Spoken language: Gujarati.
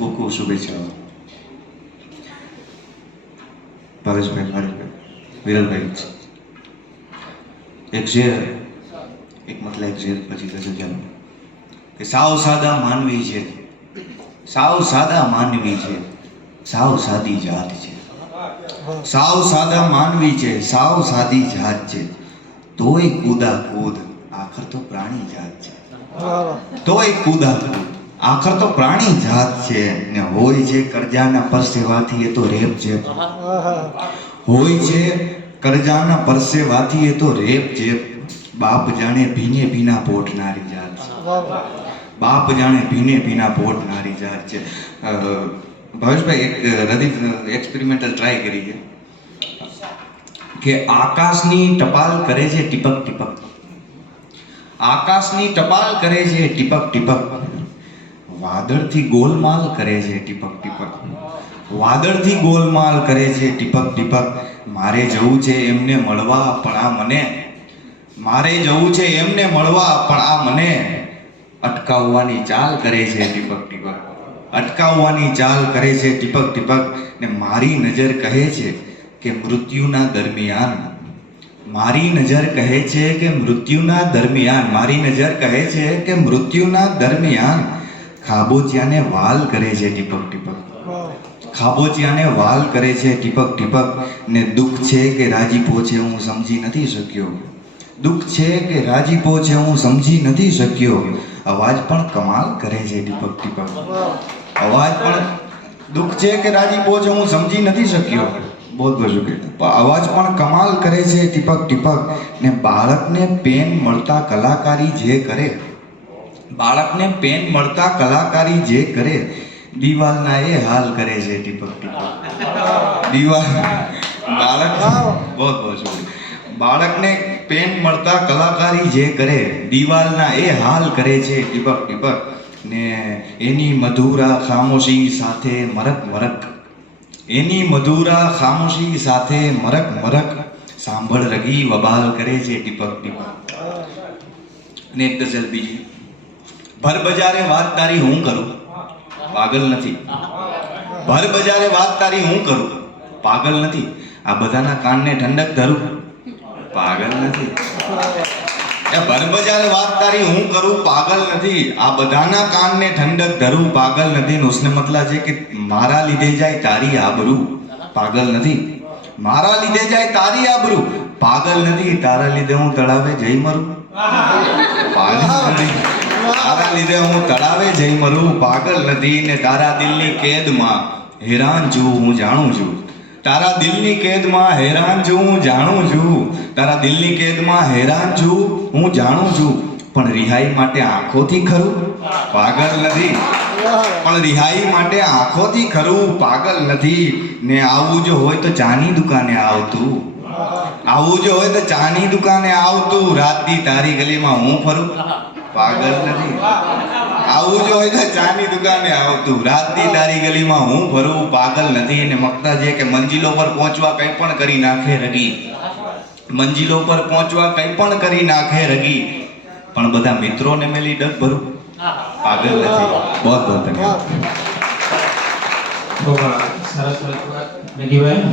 ખૂબ ખૂબ શુભેચ્છાઓ. ભાવેશભાઈ, ભારેશભાઈ, વિરલભાઈ, એક શેર, એક મતલબ એક શેર પછી ગઝલ ચાલુ કે સાવ સાદા માનવી છે, સાવ સાદા માનવી છે, સાવ સાદી જાત છે, સાવ સાદા માનવી છે, સાવ સાદી જાત છે, તોય કૂદા કૂદ આખર તો પ્રાણી જાત છે, તોય કૂદા કૂદ આખર તો પ્રાણી જાત છે. ને હોય છે કરજાના પરસેવાથી એ તો રેપ છે, હોય છે કરજાના પરસેવાથી એ તો રેપ છે. બાપ જાણે ભીને ભીના પોટનારી જાત છે, બાપ જાણે ભીને ભીના પોટનારી જાત છે. ભાવેશભાઈ, એક રદીફ એક્સપેરિમેન્ટલ ટ્રાય કરી છે કે આકાશની ટપાલ કરે છે ટીપક ટીપક, આકાશની ટપાલ કરે છે ટીપક ટીપક, વાદળથી ગોલમાલ કરે છે ટીપક ટીપક, વાદળથી ગોલમાલ કરે છે ટીપક ટીપક. મારે જવું છે એમને મળવા પણ આ મને, મારે જવું છે એમને મળવા પણ આ મને અટકાવવાની ચાલ કરે છે ટીપક ટીપક, અટકાવવાની ચાલ કરે છે ટીપક ટીપક. ને મારી નજર કહે છે કે મૃત્યુના દરમિયાન, મારી નજર કહે છે કે મૃત્યુના દરમિયાન, મારી નજર કહે છે કે મૃત્યુના દરમિયાન ખાબોચિયાને વાલ કરે છે ટીપક ટીપક, ખાબોચિયાને વાલ કરે છે ટીપક ટીપક. ને દુઃખ છે કે રાજીપો છે હું સમજી નથી શક્યો, દુઃખ છે કે રાજીપો છે હું સમજી નથી શક્યો, અવાજ પણ કમાલ કરે છે ટીપક ટીપક, અવાજ પણ, દુઃખ છે કે રાજીપો છે હું સમજી નથી શક્યો, બહુ બધું કે અવાજ પણ કમાલ કરે છે ટીપક ટીપક. ને બાળકને પેન મળતા કલાકારી જે કરે, બાળકને પેન મળતા કલાકારી જે કરે, દિવાલના એ હાલ કરે છે ટીપક ટીપક, દિવાલ બાળક બહુ બહુ બાળકને પેન મળતા કલાકારી જે કરે, દિવાલના એ હાલ કરે છે ટીપક ટીપક. ને એની મધુરા ખામોશી સાથે મરક મરક, એની મધુરા ખામોશી સાથે મરક મરક, સાંભળ રગી વબાલ કરે છે ટીપક ટીપક. અને એક ગઝલ બીજી, ભર બજારે વાત તારી હું કરું, પાગલ નથી, ભર બજારે વાત તારી હું કરું, પાગલ નથી, આ બધાના કાનને ઠંડક ધરું, પાગલ નથી. એ ભર બજારે વાત તારી હું કરું, પાગલ નથી, આ બધાના કાનને ઠંડક ધરું, પાગલ નથી. ઉસને મતલબ છે કે મારા લીધે જાય તારી આબરૂ, પાગલ નથી, મારા લીધે જાય તારી આબરૂ, પાગલ નથી, તારા લીધે હું તળાવે જઈ મરું, પાગલ નથી, તારા લીધે હું તળાવે જઈ મરું, પાગલ નથી. ને તારા દિલની કેદમાં હેરાન છું હું જાણું છું, તારા દિલની કેદમાં હેરાન છું હું જાણું છું, તારા દિલની કેદમાં હેરાન છું હું જાણું છું, પણ રિહાઈ માટે આંખોથી ખરું, પાગલ નથી, પણ રિહાઈ માટે આંખોથી ખરું, પાગલ નથી. ને આવું જો હોય તો ચાની દુકાને આવતું, આવું જો હોય તો ચાની દુકાને આવતું, રાતની તારી ગલીમાં હું ફરું, પાગલ નથી. આવું જો હોય તો ચાની દુકાને આવતું, રાતની તારી ગલીમાં હું ફરું, પાગલ નથી. અને મકતા છે કે મંજિલો પર પહોંચવા કંઈ પણ કરી નાખે રગી, મંજિલો પર પહોંચવા કંઈ પણ કરી નાખે રગી, પણ બધા મિત્રોને મેલી ડગ ભરું, પાગલ નથી. બહુ બહુ ધન્યવાદ. સરસ સરસ. નગીભાઈ